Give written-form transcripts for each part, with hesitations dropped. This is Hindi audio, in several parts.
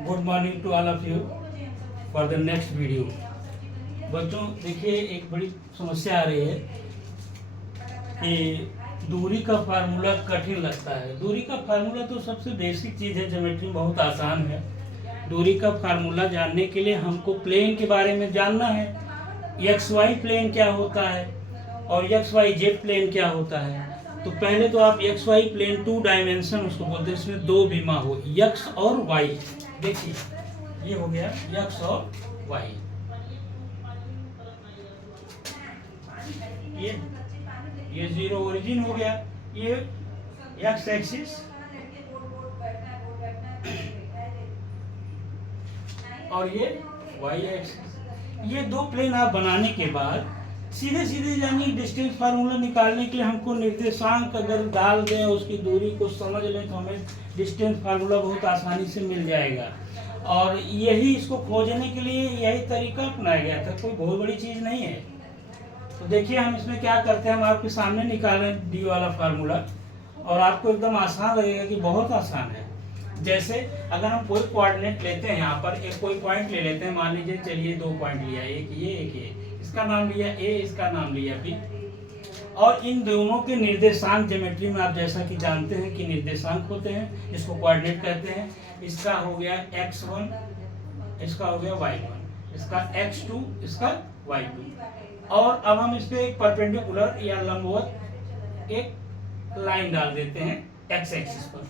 Good morning to all of you for the next video. बच्चों देखिए, एक बड़ी समस्या आ रही है कि दूरी का फार्मूला कठिन लगता है। दूरी का फार्मूला तो सबसे बेसिक चीज़ है, ज्योमेट्री में बहुत आसान है। दूरी का फार्मूला जानने के लिए हमको प्लेन के बारे में जानना है, एक्स वाई प्लेन क्या होता है और एक्स वाई जेड प्लेन क्या होता है। तो पहले तो आप एक्स वाई प्लेन 2 डायमेंशन उसको बोलते हैं, इसमें दो विमा हो, एक्स और वाई। देखिए ये हो गया एक्स और वाई, ये जीरो ओरिजिन हो गया, ये एक्स एक्सिस और ये वाई एक्सिस। ये दो प्लेन आप बनाने के बाद सीधे सीधे यानी डिस्टेंस फार्मूला निकालने के लिए हमको निर्देशांक अगर डाल दें, उसकी दूरी को समझ लें तो हमें डिस्टेंस फार्मूला बहुत आसानी से मिल जाएगा। और यही इसको खोजने के लिए यही तरीका अपनाया गया था, कोई बहुत बड़ी चीज़ नहीं है। तो देखिए हम इसमें क्या करते हैं, हम आपके सामने निकालें डी वाला फार्मूला और आपको एकदम आसान लगेगा कि बहुत आसान है। जैसे अगर हम कोई कोऑर्डिनेट लेते हैं, यहाँ पर एक कोई पॉइंट ले लेते हैं, मान लीजिए चलिए 2 पॉइंट लिया, एक ये एक ये, इसका नाम लिया ए, इसका नाम लिया बी, और इन दोनों के निर्देशांक ज्योमेट्री में आप जैसा कि जानते हैं कि निर्देशांक होते हैं, इसको कोऑर्डिनेट कहते हैं। इसका हो गया x1, इसका हो गया y1, इसका x2, इसका y2। और अब हम इस पे एक परपेंडिकुलर या लंबवत एक लाइन डाल देते हैं x एक्सिस पर।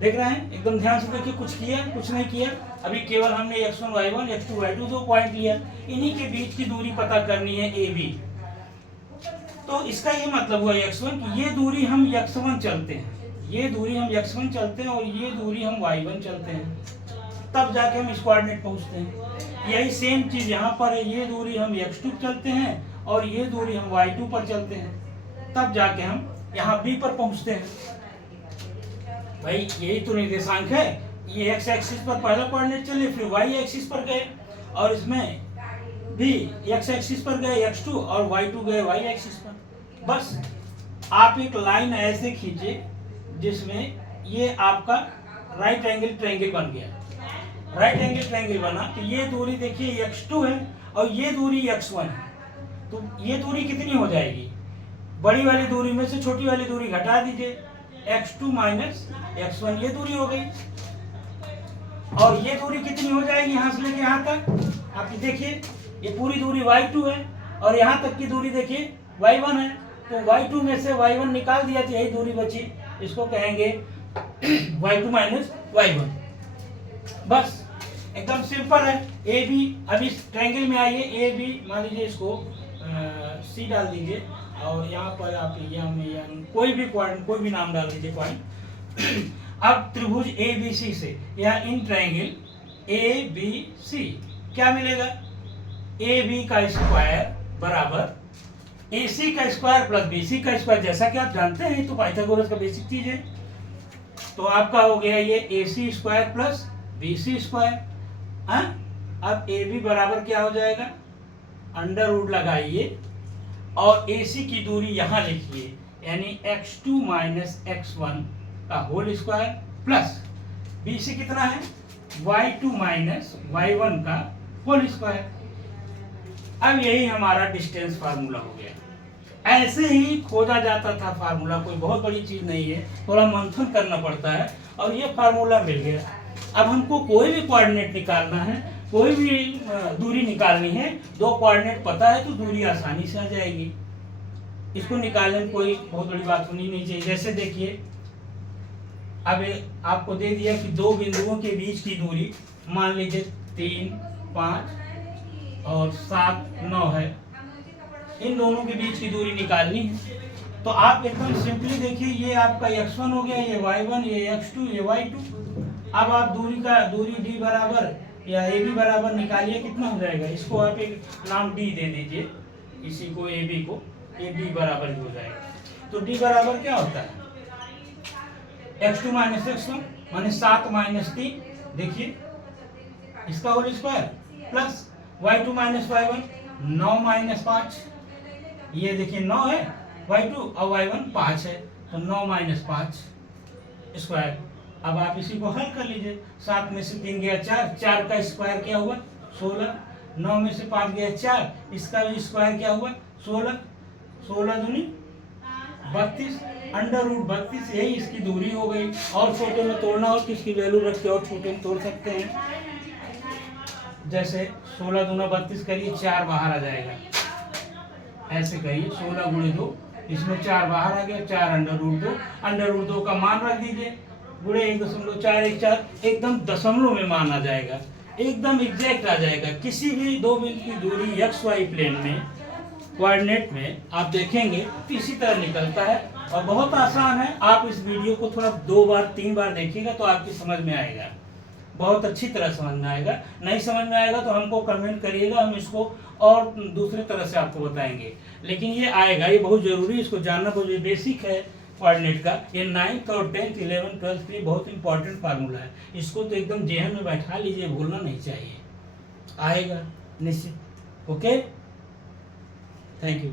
देख रहे हैं, एकदम ध्यान से देखिए, कुछ किया कुछ नहीं किया, अभी केवल हमने x1 y1 x2 y2 दो पॉइंट लिया, इन्हीं के बीच की दूरी पता करनी है AB। तो इसका ये मतलब हुआ x1 कि ये दूरी हम x1 चलते हैं, ये दूरी हम x1 चलते हैं और ये दूरी हम y1 चलते हैं, तब जाके हम इस कोऑर्डिनेट पहुंचते हैं। यही सेम चीज यहाँ पर है, ये दूरी हम x2 चलते हैं और ये दूरी हम y2 पर चलते हैं, तब जाके हम यहाँ B पर पहुंचते हैं। भाई यही तो निर्देशांक है, ये x एक्सिस पर पहला कोऑर्डिनेट चले, फिर y एक्सिस पर गए, और इसमें भी x एक्सिस पर गए x2 और y2 गए y एक्सिस पर। बस आप एक लाइन ऐसे खींचे जिसमें ये आपका राइट एंगल ट्रायंगल बन गया। राइट एंगल ट्रायंगल बना तो ये दूरी देखिए x2 है और ये दूरी x1 है, तो ये दूरी कितनी हो जाएगी, बड़ी वाली दूरी में से छोटी वाली दूरी घटा दीजिए, x2 माइनस x1, ये दूरी हो गई। और ये दूरी कितनी हो जाएगी, यहाँ से लेके यहाँ तक आप देखिए, ये पूरी दूरी y2 है और यहाँ तक की दूरी देखिए y1 है, तो y2 में से y1 निकाल दिया तो यही दूरी बची, इसको कहेंगे y2 माइनस y1। बस एकदम सिंपल है। ए बी, अब इस ट्रायंगल में आइए, ए बी मान लीजिए, इसको सी डाल दीजिए और यहाँ पर आप कोई भी नाम डाल दीजिए पॉइंट। अब त्रिभुज ए बी सी से या in triangle A B C क्या मिलेगा, ए बी का स्क्वायर बराबर ए सी का स्क्वायर प्लस बी सी का स्क्वायर। जैसा कि आप जानते हैं तो पाइथागोरस का बेसिक चीज है, तो आपका हो गया ये A C square plus B C square. अब ए बी बराबर क्या हो जाएगा, अंडर रूट लगाइए और ए सी की दूरी यहाँ लिखिए, यानी x2 माइनस x1 का whole square plus B C कितना है, y2 माइनस y1 का होल स्क्वायर। अब यही हमारा डिस्टेंस फार्मूला हो गया। ऐसे ही खोजा जाता था फार्मूला, कोई बहुत बड़ी चीज नहीं है, थोड़ा मंथन करना पड़ता है और ये फार्मूला मिल गया। अब हमको कोई भी कोऑर्डिनेट निकालना है, कोई भी दूरी निकालनी है, दो कोऑर्डिनेट पता है तो दूरी आसानी से आ जाएगी, इसको निकालने में कोई बहुत बड़ी बात होनी नहीं चाहिए। जैसे देखिए, अब आपको दे दिया कि दो बिंदुओं के बीच की दूरी मान लीजिए 3, 5 और 7, 9 है, इन दोनों के बीच की दूरी निकालनी है। तो आप एकदम सिंपली देखिए, ये आपका x1 हो गया, ये y1, ये x2, ये y2। अब आप दूरी d बराबर या ए बी बराबर निकालिए, कितना हो जाएगा, इसको आप एक नाम d दे दीजिए, इसी को ए बी को, ये d बराबर हो जाएगा। तो d बराबर क्या होता है, x2 माइनस x1 माने 7 माइनस 3, देखिए इसका whole square plus y2 minus y1 9 minus 5, ये देखिए 9 है y2 और y1 5 है, तो 9 माइनस 5 स्क्वायर अब आप इसी को हल कर लीजिए। 7 में से 3 गया 4, 4 का स्क्वायर क्या हुआ 16, 9 में से 5 गया 4, इसका भी स्क्वायर क्या हुआ 16, 16 दूनी 32, अंडर रूट 32, यही इसकी दूरी हो गई। और छोटे में तोड़ना हो तो इसकी वैल्यू रख के और छोटे में तोड़ सकते हैं। जैसे 16 दूना 32 करिए, 4 बाहर आ जाएगा, ऐसे करिए 16 गुणे 2, इसमें 4 बाहर आ गया, 4 अंडर रूट 2, अंडर रूट 2 का मान रख दीजिए, गुणे 1.414, एकदम दशमलव में मान आ जाएगा, एकदम एग्जैक्ट आ जाएगा। किसी भी दो बिंदु की दूरी एक्स वाई प्लेन में कोऑर्डिनेट में आप देखेंगे तो इसी तरह निकलता है और बहुत आसान है। आप इस वीडियो को थोड़ा 2 बार 3 बार देखिएगा तो आपकी समझ में आएगा, बहुत अच्छी तरह समझ में आएगा। नहीं समझ में आएगा तो हमको कमेंट करिएगा, हम इसको और दूसरी तरह से आपको बताएंगे, लेकिन ये आएगा, ये बहुत ज़रूरी, इसको जानना बहुत बेसिक है कोऑर्डिनेट का। ये 9th और 10th 11th 12th के लिए बहुत इंपॉर्टेंट फार्मूला है, इसको तो एकदम जेहन में बैठा लीजिए, भूलना नहीं चाहिए, आएगा निश्चित। Okay, thank you.